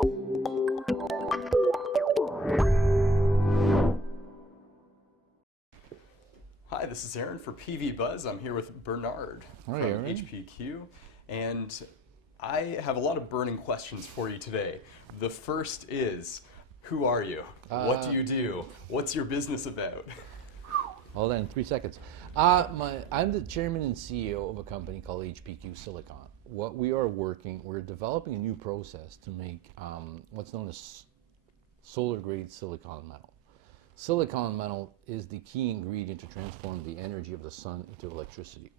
Hi, this is Aaron for PV Buzz. I'm here with Bernard from HPQ, and I have a lot of burning questions for you today. The first is, who are you? What do you do? What's your business about? Hold on, 3 seconds. I'm the chairman and CEO of a company called HPQ Silicon. What we are we're developing a new process to make what's known as solar grade silicon metal. Silicon metal is the key ingredient to transform the energy of the sun into electricity.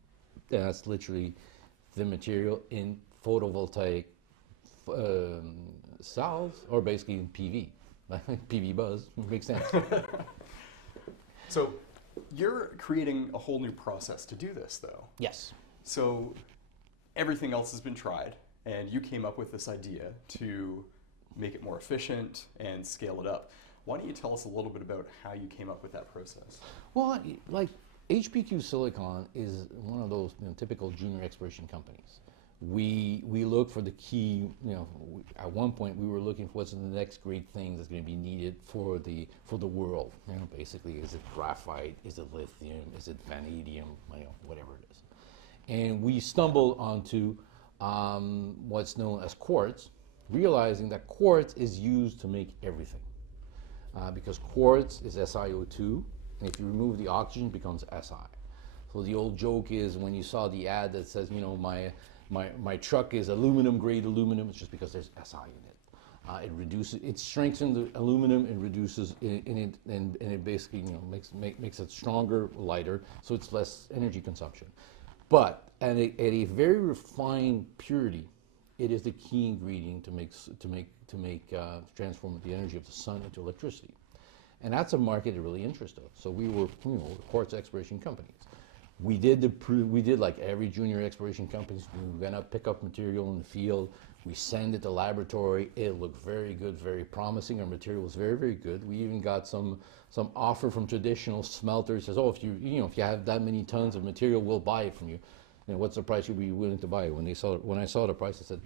That's literally the material in photovoltaic cells, or basically in PV. PV Buzz, makes sense. So you're creating a whole new process to do this, though. Yes. So everything else has been tried, and you came up with this idea to make it more efficient and scale it up. Why don't you tell us a little bit about how you came up with that process? Well, like HPQ Silicon is one of those typical junior exploration companies. We look for the key, at one point we were looking for what's the next great thing that's going to be needed for the world. Basically, is it graphite, is it lithium, is it vanadium, whatever it is. And we stumbled onto what's known as quartz, realizing that quartz is used to make everything. Because quartz is SiO2, and if you remove the oxygen, it becomes Si. So the old joke is when you saw the ad that says, my truck is aluminum grade aluminum, it's just because there's Si in it. It strengthens the aluminum and reduces and it basically makes it stronger, lighter, so it's less energy consumption. But at a very refined purity, it is the key ingredient to transform the energy of the sun into electricity. And that's a market that really interests us. So we were, quartz exploration companies. We did like every junior exploration companies. We went up, pick up material in the field. We send it to laboratory. It looked very good, very promising. Our material was very, very good. We even got some offer from traditional smelters. Says, oh, if you have that many tons of material, we'll buy it from you. What's the price you'd be willing to buy it? When I saw the price, I said,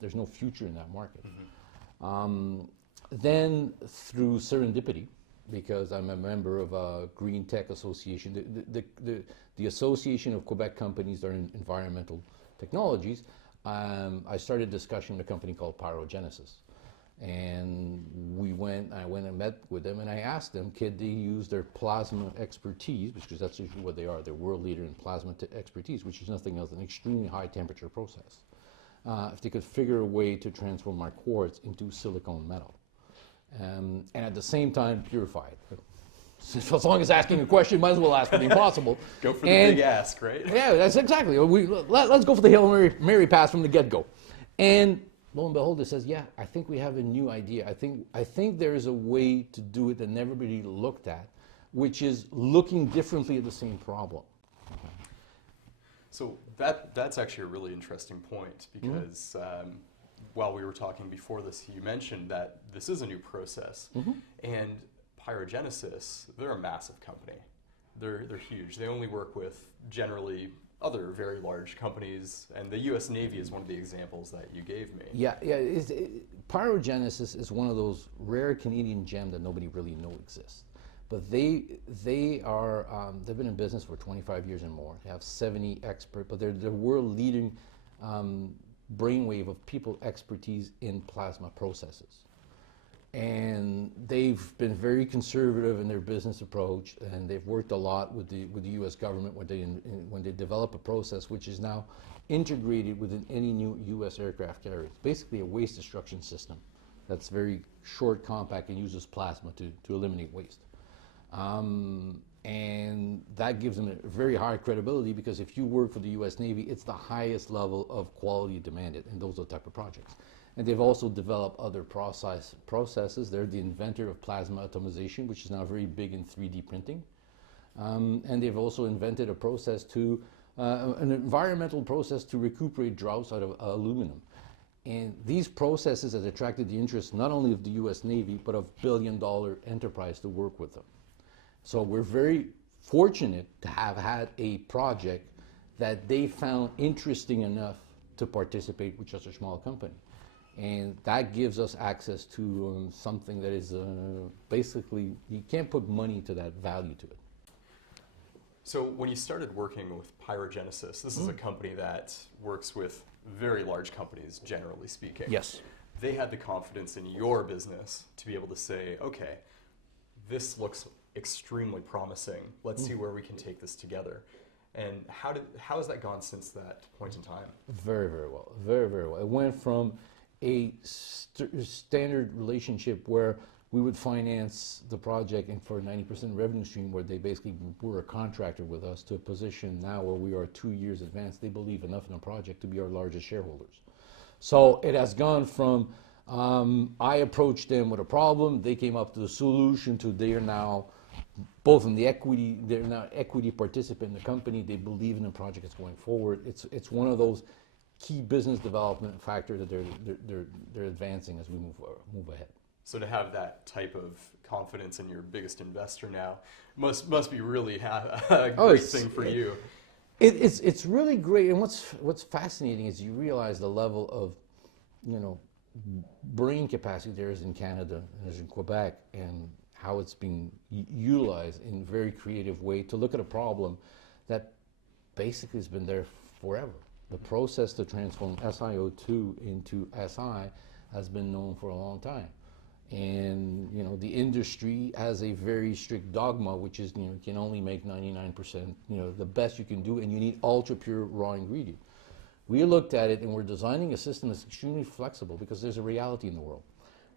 there's no future in that market. Mm-hmm. Then through serendipity, because I'm a member of a Green Tech Association, the Association of Quebec companies that are in environmental technologies, I started a discussion with a company called Pyrogenesis. And I went and met with them, and I asked them, could they use their plasma expertise, because that's usually what they are, they're world leader in plasma expertise, which is nothing else than an extremely high temperature process. If they could figure a way to transform our quartz into silicon metal. And at the same time, purify it. So as long as asking a question, might as well ask for the impossible. Go for the big ask, right? Yeah, that's exactly. Let's go for the Hail Mary pass from the get-go. And lo and behold, it says, yeah, I think we have a new idea. I think there is a way to do it that never really looked at, which is looking differently at the same problem. Okay. So that's actually a really interesting point, because while we were talking before this, you mentioned that this is a new process. Mm-hmm. And Pyrogenesis, they're a massive company. They're huge. They only work with generally other very large companies, and the U.S. Navy is one of the examples that you gave me. Yeah. Pyrogenesis is one of those rare Canadian gems that nobody really knows exist. But they've been in business for 25 years and more. They have 70 experts, but they're the world leading brainwave of people expertise in plasma processes. And they've been very conservative in their business approach, and they've worked a lot with the U.S. government when they develop a process which is now integrated within any new U.S. aircraft carrier. It's basically a waste destruction system that's very short, compact, and uses plasma to eliminate waste. And that gives them a very high credibility, because if you work for the U.S. Navy, it's the highest level of quality demanded in those type of projects. And they've also developed other processes. They're the inventor of plasma atomization, which is now very big in 3D printing. And they've also invented a process an environmental process to recuperate dross out of aluminum. And these processes have attracted the interest not only of the U.S. Navy, but of billion-dollar enterprise to work with them. So we're very fortunate to have had a project that they found interesting enough to participate with such a small company. And that gives us access to something that is basically, you can't put money to that value to it. So when you started working with Pyrogenesis, this is a company that works with very large companies, generally speaking. Yes. They had the confidence in your business to be able to say, okay, this looks extremely promising. Let's see where we can take this together. And how has that gone since that point in time? Very, very well. Very, very well. It went from a standard relationship where we would finance the project and for a 90% revenue stream where they basically were a contractor with us, to a position now where we are 2 years advanced. They believe enough in the project to be our largest shareholders. So it has gone from I approached them with a problem, they came up with a solution, to they are now both in the equity, they're now equity participant in the company. They believe in the project that's going forward. It's one of those key business development factors that they're advancing as we move ahead. So to have that type of confidence in your biggest investor now must be really a great thing for you. It's really great, and what's fascinating is you realize the level of, brain capacity there is in Canada and there's in Quebec, and how it's being utilized in a very creative way to look at a problem that basically has been there forever. The process to transform SiO2 into Si has been known for a long time. And the industry has a very strict dogma, which is you can only make 99%, the best you can do, and you need ultra pure raw ingredient. We looked at it and we're designing a system that's extremely flexible, because there's a reality in the world,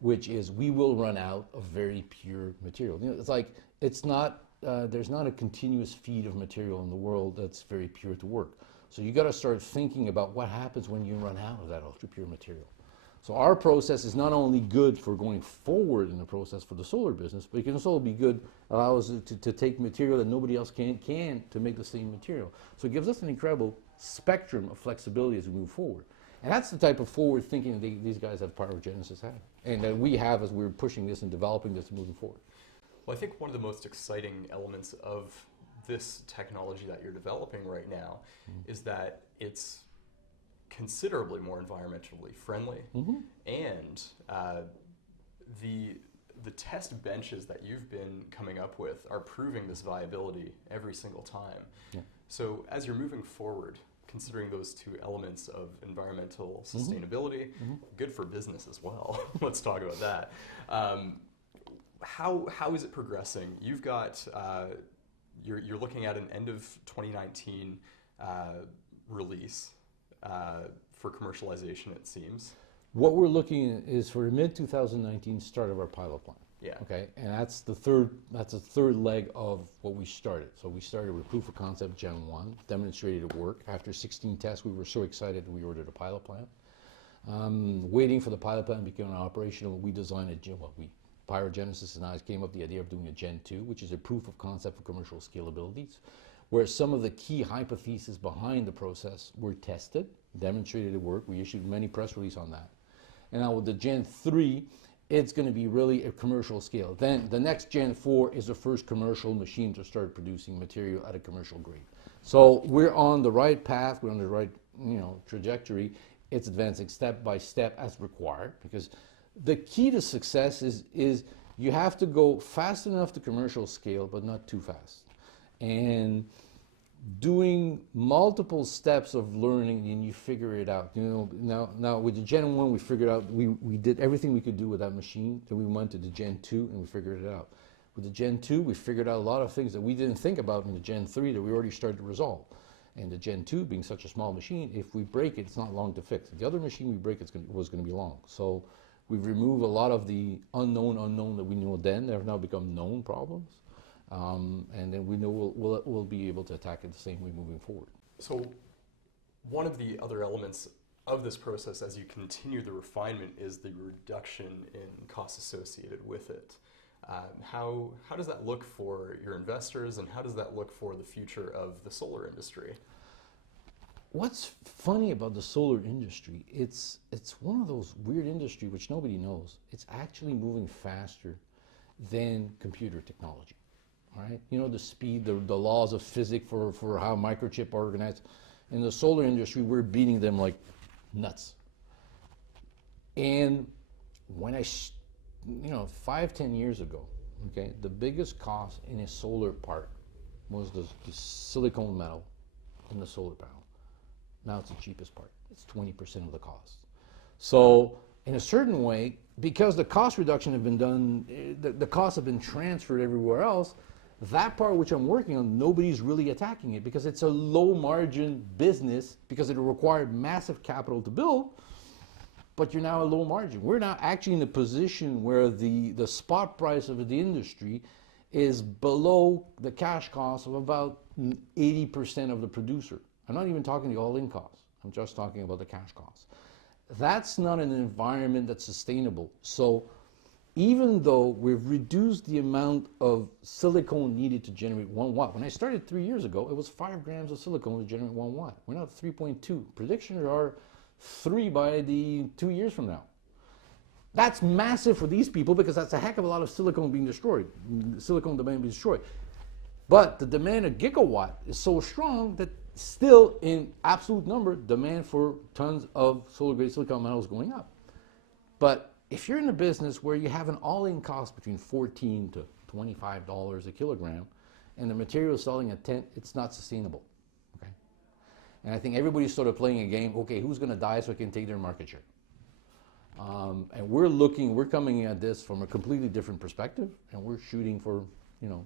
which is we will run out of very pure material. It's like there's not a continuous feed of material in the world that's very pure to work. So you got to start thinking about what happens when you run out of that ultra pure material. So our process is not only good for going forward in the process for the solar business, but it can also be good, allows us to take material that nobody else can to make the same material. So it gives us an incredible spectrum of flexibility as we move forward. And that's the type of forward thinking that these guys at Pyrogenesis have, and that we have as we're pushing this and developing this and moving forward. Well, I think one of the most exciting elements of this technology that you're developing right now is that it's considerably more environmentally friendly, and the test benches that you've been coming up with are proving this viability every single time. Yeah. So as you're moving forward, considering those two elements of environmental sustainability, good for business as well. Let's talk about that. How is it progressing? You've got you're looking at an end of 2019 release for commercialization, it seems. What we're looking at is for mid-2019 start of our pilot plant. Yeah. Okay, and that's the third leg of what we started. So we started with proof of concept Gen 1, demonstrated it work. After 16 tests, we were so excited we ordered a pilot plant. Waiting for the pilot plant to become operational, we designed Pyrogenesis and I came up with the idea of doing a Gen 2, which is a proof of concept for commercial scalabilities, where some of the key hypotheses behind the process were tested, demonstrated it work. We issued many press releases on that. And now with the Gen 3, it's going to be really a commercial scale. Then the next Gen 4 is the first commercial machine to start producing material at a commercial grade. So we're on the right path, we're on the right trajectory. It's advancing step by step as required, because the key to success is you have to go fast enough to commercial scale, but not too fast. And doing multiple steps of learning, and you figure it out. Now with the Gen 1, we figured out, we did everything we could do with that machine. Then we went to the Gen 2 and we figured it out. With the Gen 2, we figured out a lot of things that we didn't think about in the Gen 3 that we already started to resolve. And the Gen 2 being such a small machine, if we break it, it's not long to fix. The other machine we break, was going to be long. So we've removed a lot of the unknown that we knew then. They have now become known problems. And then we know we'll be able to attack it the same way moving forward. So one of the other elements of this process as you continue the refinement is the reduction in costs associated with it. How does that look for your investors, and how does that look for the future of the solar industry? What's funny about the solar industry, it's one of those weird industries which nobody knows. It's actually moving faster than computer technology. All right, the speed, the laws of physics for how microchip are organized. In the solar industry, we're beating them like nuts. And when 5-10 years ago, okay, the biggest cost in a solar part was the silicone metal in the solar panel. Now it's the cheapest part. It's 20% of the cost. So in a certain way, because the cost reduction have been done, the costs have been transferred everywhere else, that part which I'm working on, nobody's really attacking it because it's a low margin business because it required massive capital to build, but you're now a low margin. We're now actually in a position where the spot price of the industry is below the cash cost of about 80% of the producer. I'm not even talking the all-in cost. I'm just talking about the cash cost. That's not an environment that's sustainable. So even though we've reduced the amount of silicone needed to generate 1 watt, when I started 3 years ago, it was 5 grams of silicone to generate 1 watt. We're now at 3.2. Predictions are 3 by the 2 years from now. That's massive for these people because that's a heck of a lot of silicone being destroyed, silicone demand being destroyed. But the demand of gigawatt is so strong that still in absolute number, demand for tons of solar grade silicon metal is going up. But if you're in a business where you have an all-in cost between $14 to $25 a kilogram and the material is selling at 10, it's not sustainable. Okay? And I think everybody's sort of playing a game, okay, who's going to die so I can take their market share? And we're coming at this from a completely different perspective, and we're shooting for, $7,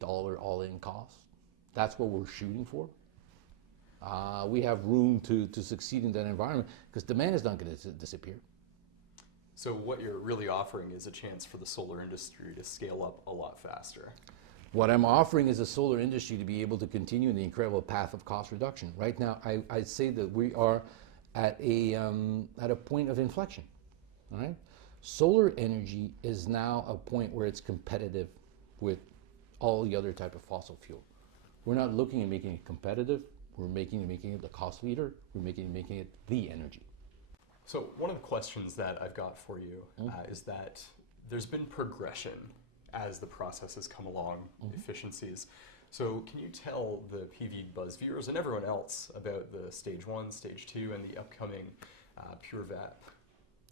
$8 all-in cost. That's what we're shooting for. We have room to succeed in that environment because demand is not going to disappear. So what you're really offering is a chance for the solar industry to scale up a lot faster. What I'm offering is a solar industry to be able to continue in the incredible path of cost reduction. Right now, I'd say that we are at a point of inflection. All right, solar energy is now a point where it's competitive with all the other type of fossil fuel. We're not looking at making it competitive. We're making it the cost leader. We're making it the energy. So one of the questions that I've got for you is that there's been progression as the process has come along, efficiencies. So can you tell the PV Buzz viewers and everyone else about the stage 1, stage 2, and the upcoming PUREVAP?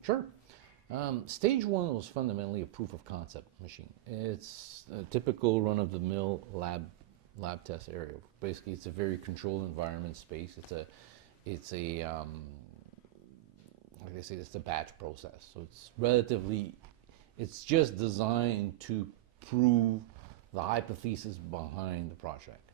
Sure. Stage 1 was fundamentally a proof of concept machine. It's a typical run-of-the-mill lab test area. Basically, it's a very controlled environment space. It's a like I say, it's a batch process. So it's just designed to prove the hypothesis behind the project.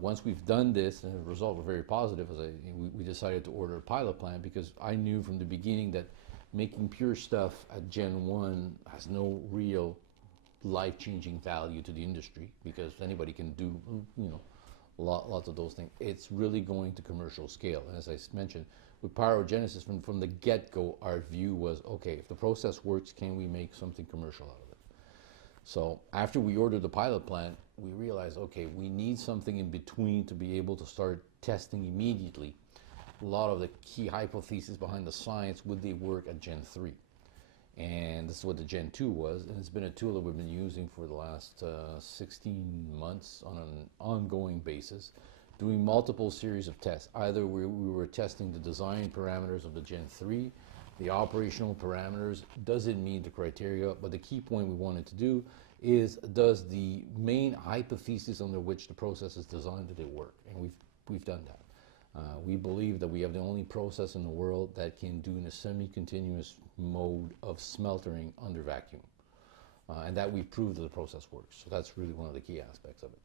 Once we've done this, and the results were very positive, we decided to order a pilot plant because I knew from the beginning that making pure stuff at Gen 1 has no real life-changing value to the industry because anybody can do, lots of those things. It's really going to commercial scale. And as I mentioned, with Pyrogenesis, from the get-go, our view was, okay, if the process works, can we make something commercial out of it? So after we ordered the pilot plant, we realized, okay, we need something in between to be able to start testing immediately a lot of the key hypotheses behind the science. Would they work at Gen 3? And this is what the Gen 2 was, and it's been a tool that we've been using for the last 16 months on an ongoing basis, doing multiple series of tests. Either we were testing the design parameters of the Gen 3, the operational parameters, does it meet the criteria, but the key point we wanted to do is, does the main hypothesis under which the process is designed, did it work? And we've done that. We believe that we have the only process in the world that can do in a semi-continuous mode of smeltering under vacuum. And that we've proved that the process works. So that's really one of the key aspects of it.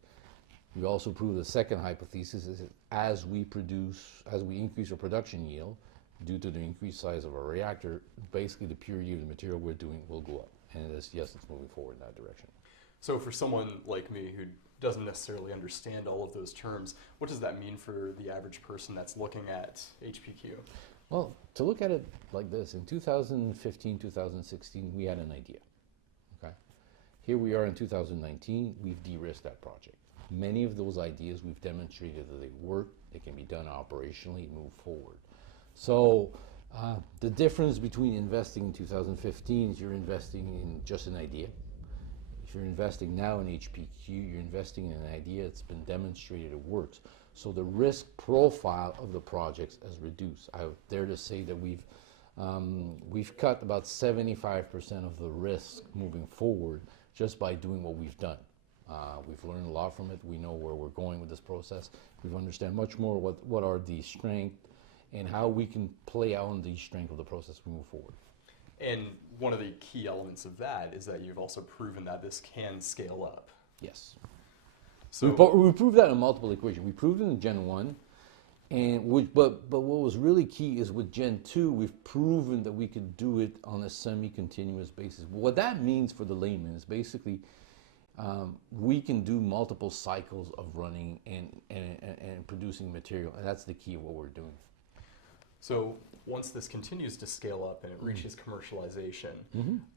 We also proved the second hypothesis is that as we increase our production yield, due to the increased size of our reactor, basically the purity of the material we're doing will go up. And it's moving forward in that direction. So for someone like me who doesn't necessarily understand all of those terms, what does that mean for the average person that's looking at HPQ? Well, to look at it like this, in 2015, 2016, we had an idea. Okay, here we are in 2019, we've de-risked that project. Many of those ideas we've demonstrated that they work, they can be done operationally and move forward. So the difference between investing in 2015 is you're investing in just an idea. If you're investing now in HPQ, you're investing in an idea that's been demonstrated it works. So the risk profile of the projects has reduced. I would dare to say that we've cut about 75% of the risk moving forward just by doing what we've done. We've learned a lot from it. We know where we're going with this process. We've understand much more what are the strengths and how we can play out on the strength of the process as we move forward. And one of the key elements of that is that you've also proven that this can scale up. Yes. So We proved that in multiple equations. We proved it in Gen 1, but what was really key is with Gen 2, we've proven that we could do it on a semi-continuous basis. What that means for the layman is basically we can do multiple cycles of running and producing material, and that's the key of what we're doing. So once this continues to scale up and it reaches commercialization,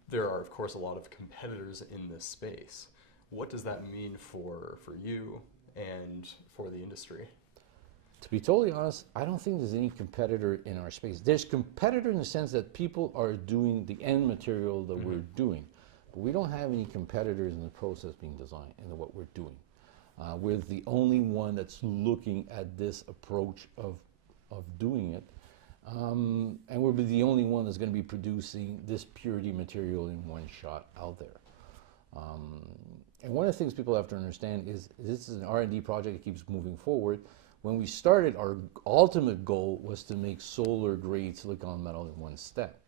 there are, of course, a lot of competitors in this space. What does that mean for you and for the industry? To be totally honest, I don't think there's any competitor in our space. There's competitor in the sense that people are doing the end material that we're doing, but we don't have any competitors in the process being designed and what we're doing. We're the only one that's looking at this approach of doing it. And we'll be the only one that's going to be producing this purity material in one shot out there. And one of the things people have to understand is this is an R&D project that keeps moving forward. When we started, our ultimate goal was to make solar-grade silicon metal in one step.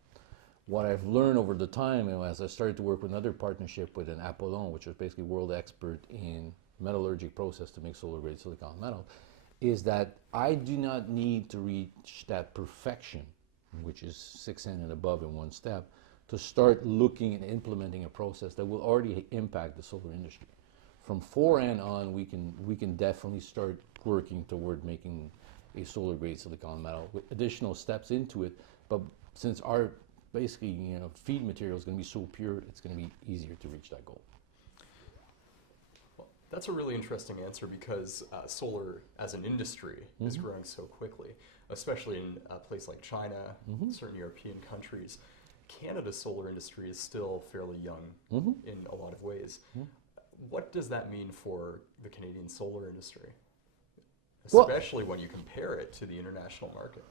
What I've learned over the time, as I started to work with another partnership with an Apollon, which was basically world expert in metallurgic process to make solar-grade silicon metal, is that I do not need to reach that perfection, which is 6N and above in one step, to start looking and implementing a process that will already impact the solar industry. From 4N on, we can definitely start working toward making a solar-grade silicon metal with additional steps into it. But since our basically feed material is going to be so pure, it's going to be easier to reach that goal. That's a really interesting answer because solar as an industry is growing so quickly, especially in a place like China, certain European countries. Canada's solar industry is still fairly young in a lot of ways. What does that mean for the Canadian solar industry, especially when you compare it to the international market?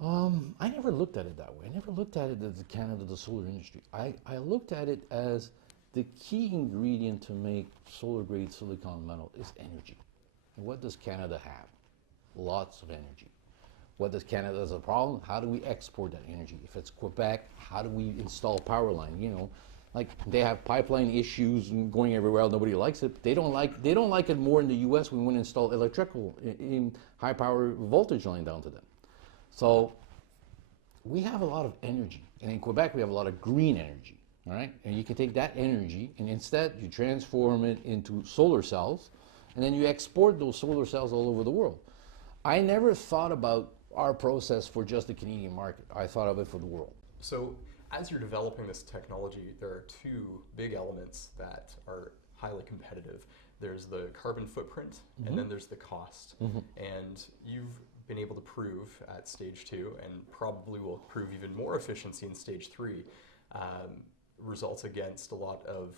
I never looked at it that way. I never looked at it as Canada, the solar industry. I looked at it as the key ingredient to make solar-grade silicon metal is energy. And what does Canada have? Lots of energy. What does Canada have as a problem? How do we export that energy? If it's Quebec, how do we install power line? Like they have pipeline issues going everywhere. Nobody likes it. They don't like it more in the U.S. when we want to install electrical in high power voltage line down to them. So we have a lot of energy, and in Quebec we have a lot of green energy. All right, and you can take that energy and instead you transform it into solar cells, and then you export those solar cells all over the world. I never thought about our process for just the Canadian market. I thought of it for the world. So as you're developing this technology, there are two big elements that are highly competitive. There's the carbon footprint, and then there's the cost. And you've been able to prove at stage 2, and probably will prove even more efficiency in stage 3, results against a lot of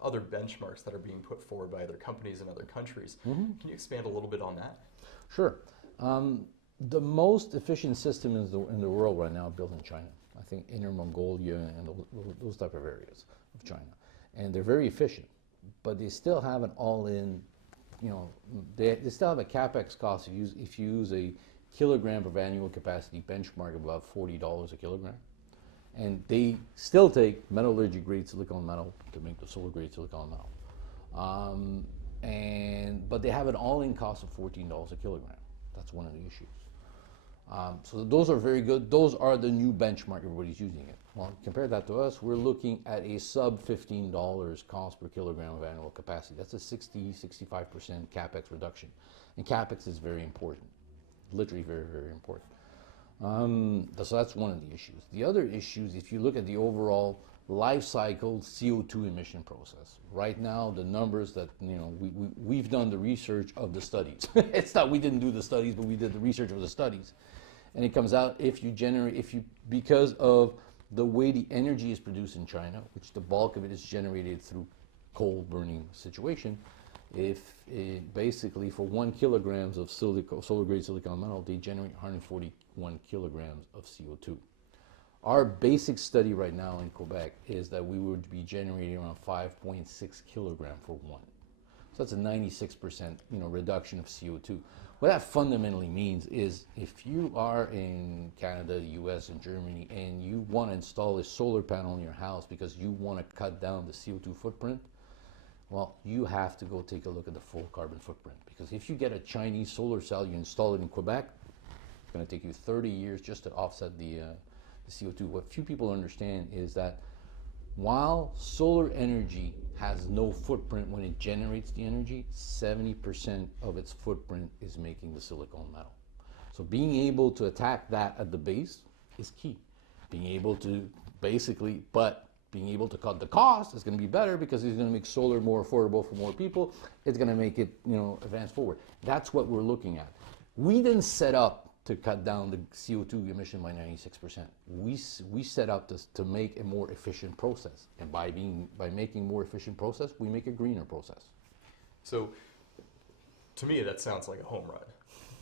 other benchmarks that are being put forward by other companies in other countries. Can you expand a little bit on that? Sure. The most efficient system in the world right now built in China. I think Inner Mongolia and those type of areas of China. And they're very efficient, but they still have an all-in, they still have a CAPEX cost if you use a kilogram of annual capacity benchmark of about $40 a kilogram. And they still take metallurgical grade silicon metal to make the solar grade silicon metal. But they have an all-in cost of $14 a kilogram. That's one of the issues. So those are very good. Those are the new benchmark. Everybody's using it. Well, compare that to us, we're looking at a sub $15 cost per kilogram of annual capacity. That's a 65% CAPEX reduction. And CAPEX is very important, literally very, very important. So that's one of the issues. The other issues, if you look at the overall life cycle CO2 emission process, right now the numbers that we've done the research of the studies. It's not we didn't do the studies, but we did the research of the studies, and it comes out because of the way the energy is produced in China, which the bulk of it is generated through coal burning situation, Basically for 1 kilograms of solar grade silicon metal, they generate 141 kilograms of CO2. Our basic study right now in Quebec is that we would be generating around 5.6 kilogram for one. So that's a 96% reduction of CO2. What that fundamentally means is if you are in Canada, US, and Germany, and you want to install a solar panel in your house because you want to cut down the CO2 footprint, well, you have to go take a look at the full carbon footprint. Because if you get a Chinese solar cell, you install it in Quebec, it's going to take you 30 years just to offset the CO2. What few people understand is that while solar energy has no footprint when it generates the energy, 70% of its footprint is making the silicon metal. So being able to attack that at the base is key. Being able to being able to cut the cost is going to be better because it's going to make solar more affordable for more people. It's going to make it, advance forward. That's what we're looking at. We didn't set up to cut down the CO2 emission by 96%. We set up to make a more efficient process. And by making more efficient process, we make a greener process. So to me, that sounds like a home run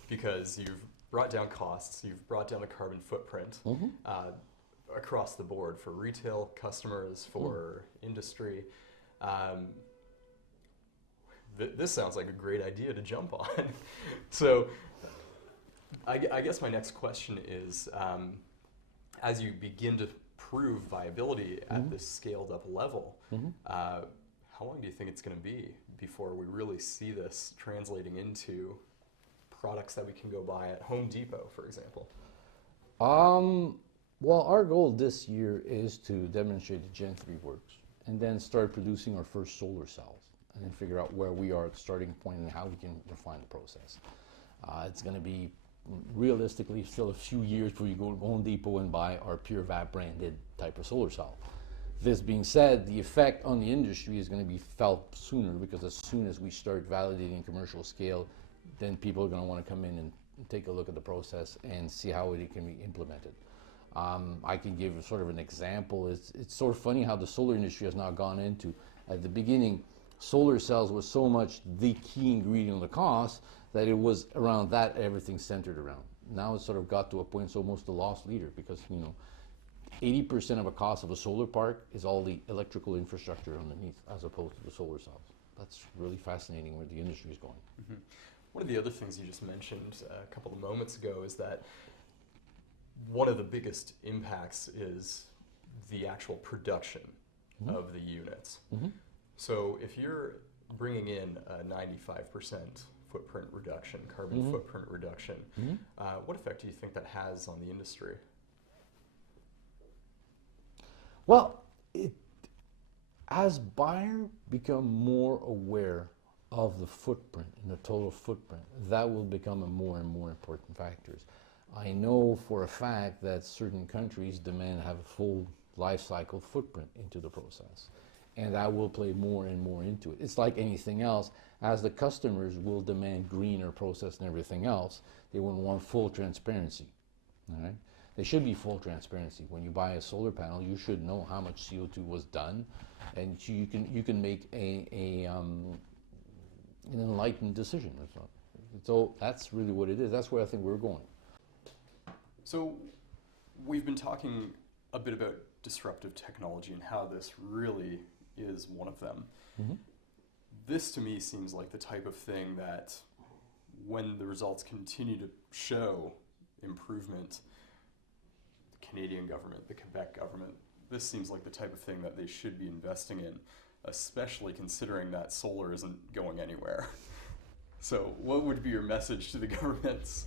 because you've brought down costs, you've brought down the carbon footprint across the board for retail customers, for industry. This sounds like a great idea to jump on. So I guess my next question is, as you begin to prove viability at this scaled up level, how long do you think it's going to be before we really see this translating into products that we can go buy at Home Depot, for example? Well, our goal this year is to demonstrate the Gen 3 works and then start producing our first solar cells and then figure out where we are at the starting point and how we can refine the process. It's going to be realistically still a few years before you go to Home Depot and buy our PUREVAP branded type of solar cell. This being said, the effect on the industry is going to be felt sooner because as soon as we start validating commercial scale, then people are going to want to come in and take a look at the process and see how it can be implemented. I can give sort of an example. It's sort of funny how the solar industry has now gone into, at the beginning, solar cells was so much the key ingredient of the cost that it was around that everything centered around. Now it's sort of got to a point it's almost the lost leader because 80% of the cost of a solar park is all the electrical infrastructure underneath as opposed to the solar cells. That's really fascinating where the industry is going. Mm-hmm. One of the other things you just mentioned a couple of moments ago is that one of the biggest impacts is the actual production of the units. So if you're bringing in a 95% footprint reduction, carbon footprint reduction, what effect do you think that has on the industry? Well, as buyers become more aware of the footprint and the total footprint, that will become a more and more important factors. I know for a fact that certain countries demand to have a full life cycle footprint into the process, and that will play more and more into it. It's like anything else, as the customers will demand greener process and everything else, they will want full transparency, all right? There should be full transparency. When you buy a solar panel, you should know how much CO2 was done, and you can make an enlightened decision. So that's really what it is. That's where I think we're going. So we've been talking a bit about disruptive technology and how this really is one of them. This to me seems like the type of thing that when the results continue to show improvement, the Canadian government, the Quebec government, this seems like the type of thing that they should be investing in, especially considering that solar isn't going anywhere. So what would be your message to the governments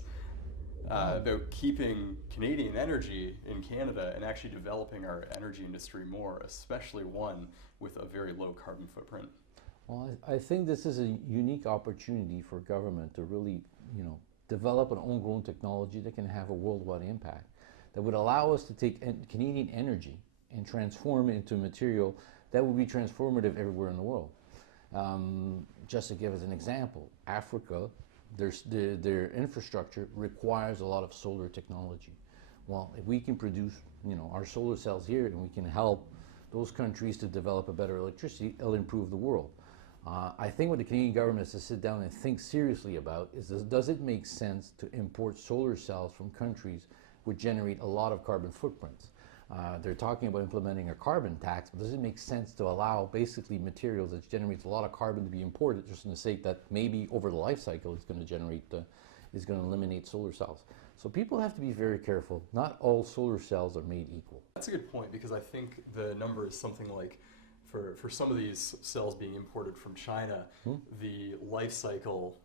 about keeping Canadian energy in Canada and actually developing our energy industry more, especially one with a very low carbon footprint? Well, I think this is a unique opportunity for government to really, develop an homegrown technology that can have a worldwide impact, that would allow us to take Canadian energy and transform it into material that would be transformative everywhere in the world. Just to give as an example, Africa, their infrastructure requires a lot of solar technology. Well, if we can produce, our solar cells here and we can help those countries to develop a better electricity, it'll improve the world. I think what the Canadian government has to sit down and think seriously about is does it make sense to import solar cells from countries which generate a lot of carbon footprints? They're talking about implementing a carbon tax, but does it make sense to allow basically materials that generates a lot of carbon to be imported just in the sake that maybe over the life cycle it's going to generate, is going to eliminate solar cells? So people have to be very careful. Not all solar cells are made equal. That's a good point, because I think the number is something like, for some of these cells being imported from China, the life cycle,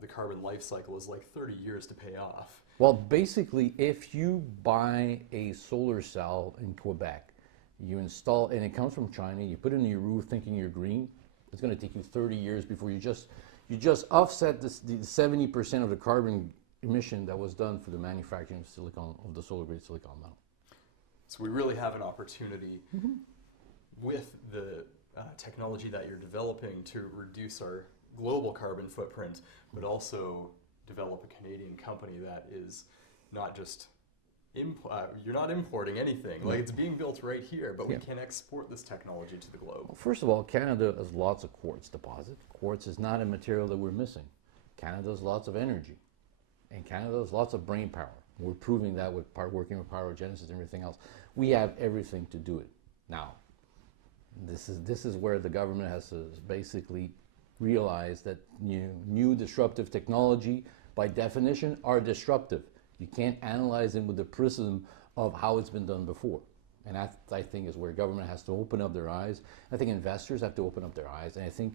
the carbon life cycle is like 30 years to pay off. Well, basically, if you buy a solar cell in Quebec, you install, and it comes from China, you put it in your roof thinking you're green, it's going to take you 30 years before you just offset the 70% of the carbon emission that was done for the manufacturing of silicon, of the solar grade silicon metal. So we really have an opportunity with the technology that you're developing to reduce our global carbon footprint, but also develop a Canadian company that is not just you're not importing anything, like it's being built right here, but we can export this technology to the globe. Well, first of all, Canada has lots of quartz deposits. Quartz is not a material that we're missing. Canada has lots of energy, and Canada has lots of brain power. We're proving that with working with pyrogenesis and everything else. We have everything to do it. Now, this is where the government has to basically realize that new disruptive technology, by definition, are disruptive. You can't analyze them with the prism of how it's been done before. And that, I think, is where government has to open up their eyes. I think investors have to open up their eyes. And I think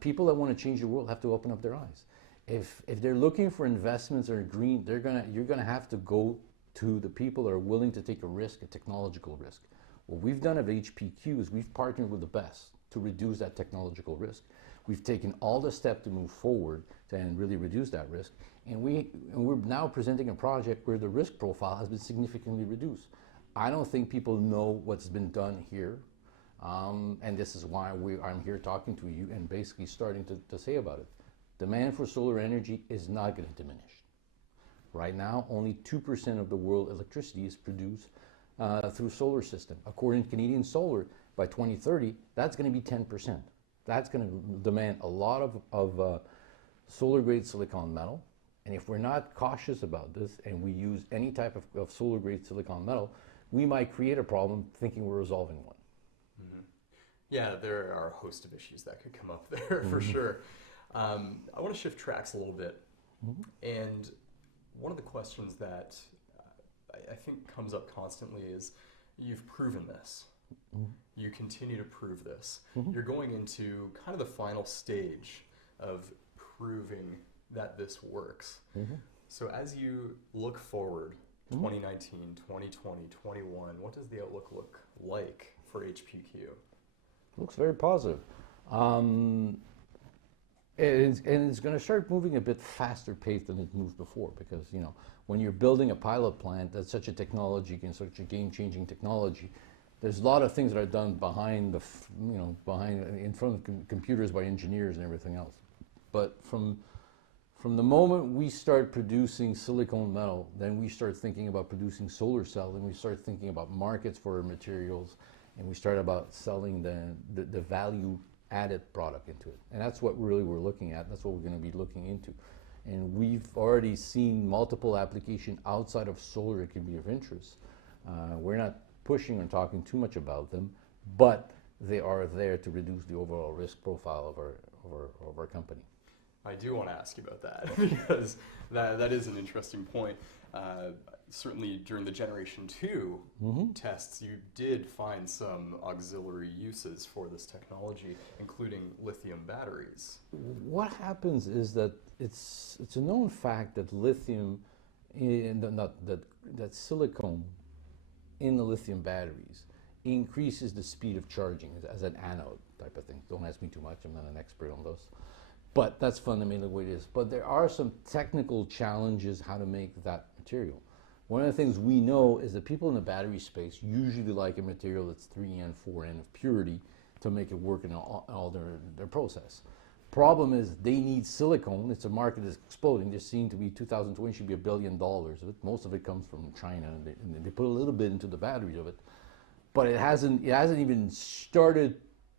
people that want to change the world have to open up their eyes. If they're looking for investments that are green, you're gonna have to go to the people that are willing to take a risk, a technological risk. What we've done at HPQ is we've partnered with the best to reduce that technological risk. We've taken all the steps to move forward and really reduce that risk. And we're now presenting a project where the risk profile has been significantly reduced. I don't think people know what's been done here. And this is why I'm here talking to you and basically starting to say about it. Demand for solar energy is not going to diminish. Right now, only 2% of the world electricity is produced through solar system. According to Canadian Solar, by 2030, that's going to be 10%. That's going to demand a lot of solar-grade silicon metal. And if we're not cautious about this and we use any type of solar-grade silicon metal, we might create a problem thinking we're resolving one. Mm-hmm. Yeah, there are a host of issues that could come up there for sure. I want to shift tracks a little bit. And one of the questions that I think comes up constantly is, you've proven this. You continue to prove this. You're going into kind of the final stage of proving that this works. So as you look forward, 2019, 2020, 21, what does the outlook look like for HPQ? Looks very positive. And it's going to start moving a bit faster pace than it moved before, because when you're building a pilot plant that's such a technology and such a game-changing technology, there's a lot of things that are done behind in front of computers by engineers and everything else. But from the moment we start producing silicon metal, then we start thinking about producing solar cells, and we start thinking about markets for our materials, and we start about selling the value added product into it. And that's what really we're looking at. That's what we're going to be looking into. And we've already seen multiple applications outside of solar that can be of interest. We're not pushing or talking too much about them, but they are there to reduce the overall risk profile of our company. I do want to ask you about that because that is an interesting point. Certainly during the Generation 2 tests, you did find some auxiliary uses for this technology, including lithium batteries. What happens is that it's a known fact that lithium, that silicon in the lithium batteries increases the speed of charging as an anode type of thing. Don't ask me too much, I'm not an expert on those. But that's fundamentally what it is. But there are some technical challenges how to make that material. One of the things we know is that people in the battery space usually like a material that's 3N, 4N of purity to make it work in all their process. Problem is they need silicon. It's a market that's exploding. There seems to be 2020 should be $1 billion of it. Most of it comes from China, and they put a little bit into the battery of it, but it hasn't even started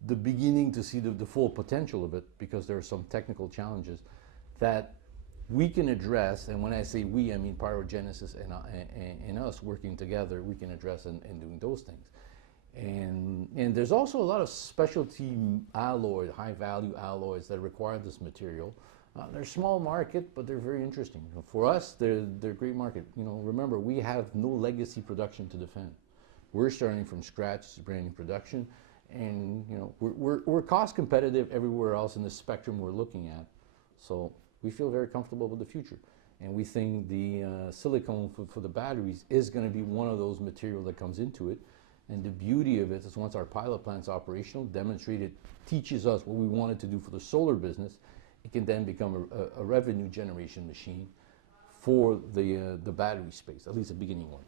the beginning to see the full potential of it, because there are some technical challenges that we can address. And when I say we, I mean Pyrogenesis and us working together, we can address and doing those things. And there's also a lot of specialty alloys, high value alloys that require this material. They're small market, but they're very interesting. For us, they're great market. Remember, we have no legacy production to defend. We're starting from scratch, brand new production, and we're cost competitive everywhere else in the spectrum we're looking at. So we feel very comfortable with the future, and we think the silicone for the batteries is going to be one of those materials that comes into it. And the beauty of it is, once our pilot plant's operational, demonstrated, teaches us what we wanted to do for the solar business, it can then become a revenue generation machine for the battery space, at least a beginning one.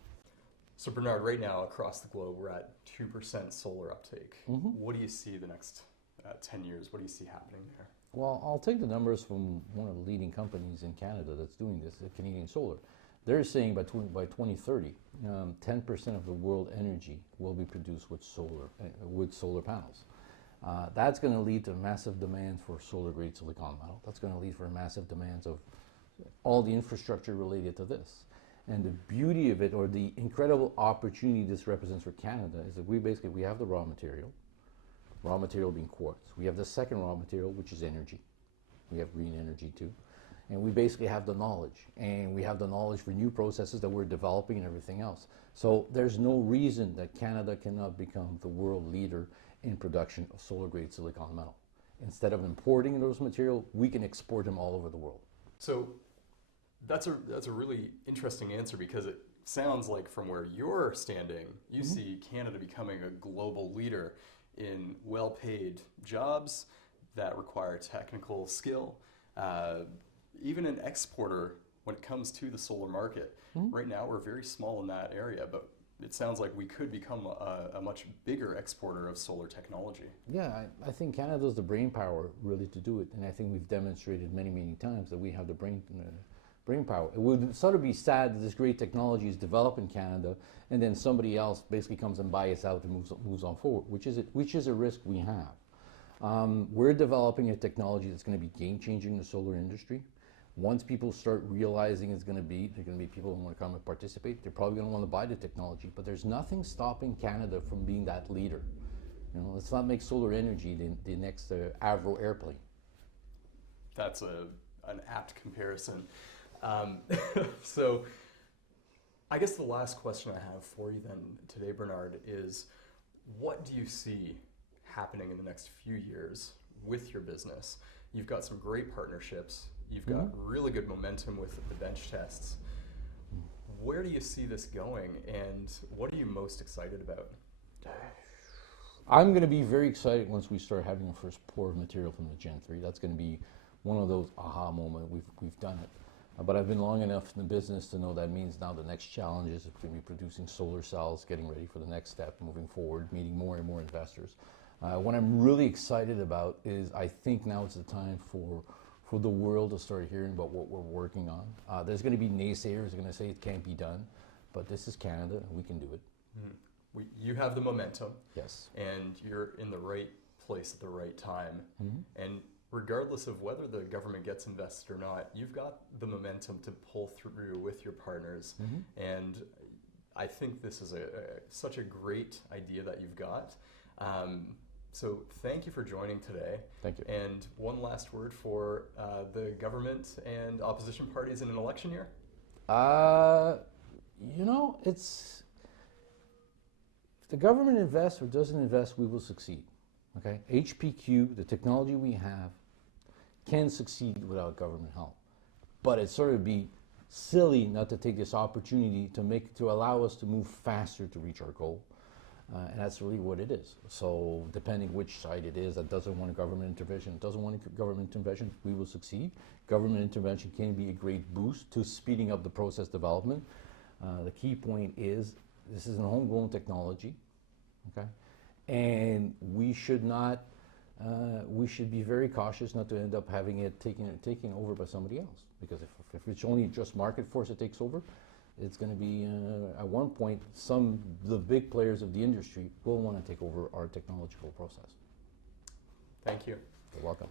So Bernard, right now across the globe, we're at 2% solar uptake. What do you see the next 10 years? What do you see happening there? Well, I'll take the numbers from one of the leading companies in Canada that's doing this, Canadian Solar. They're saying by 2030, 10% of the world energy will be produced with solar panels. That's going to lead to massive demand for solar-grade silicon metal. That's going to lead for massive demands of all the infrastructure related to this. And the beauty of it, or the incredible opportunity this represents for Canada, is that we have the raw material being quartz. We have the second raw material, which is energy. We have green energy too. And we basically have the knowledge, and we have the knowledge for new processes that we're developing and everything else. So there's no reason that Canada cannot become the world leader in production of solar-grade silicon metal. Instead of importing those materials, we can export them all over the world. So that's a really interesting answer, because it sounds like from where you're standing, you see Canada becoming a global leader in well-paid jobs that require technical skill. Even an exporter when it comes to the solar market. Right now we're very small in that area, but it sounds like we could become a much bigger exporter of solar technology. Yeah, I think Canada has the brain power really to do it, and I think we've demonstrated many, many times that we have the brain power. It would sort of be sad that this great technology is developed in Canada, and then somebody else basically comes and buys us out and moves on forward, which is a risk we have. We're developing a technology that's going to be game-changing in the solar industry. Once people start realizing there are going to be people who want to come and participate, they're probably going to want to buy the technology. But there's nothing stopping Canada from being that leader. Let's not make solar energy the next Avro airplane. That's an apt comparison. So I guess the last question I have for you then today, Bernard, is what do you see happening in the next few years with your business? You've got some great partnerships. You've got really good momentum with the bench tests. Where do you see this going, and what are you most excited about? I'm going to be very excited once we start having our first pour of material from the Gen 3. That's going to be one of those aha moments. We've done it. But I've been long enough in the business to know that means now the next challenge is going to be producing solar cells, getting ready for the next step, moving forward, meeting more and more investors. What I'm really excited about is I think now is the time for the world to start hearing about what we're working on. There's going to be naysayers going to say it can't be done, but this is Canada and we can do it. You have the momentum. Yes. And you're in the right place at the right time. And regardless of whether the government gets invested or not, you've got the momentum to pull through with your partners. And I think this is such a great idea that you've got. So thank you for joining today. Thank you. And one last word for the government and opposition parties in an election year? If the government invests or doesn't invest, we will succeed. Okay? HPQ, the technology we have, can succeed without government help. But it sort of be silly not to take this opportunity to allow us to move faster to reach our goal. And that's really what it is. So depending which side it is that doesn't want a government intervention, we will succeed. Government intervention can be a great boost to speeding up the process development. The key point is this is a homegrown technology, okay? And we should be very cautious not to end up having it taken over by somebody else. Because if it's only just market force that takes over, it's going to be, at one point, the big players of the industry will want to take over our technological process. Thank you. You're welcome.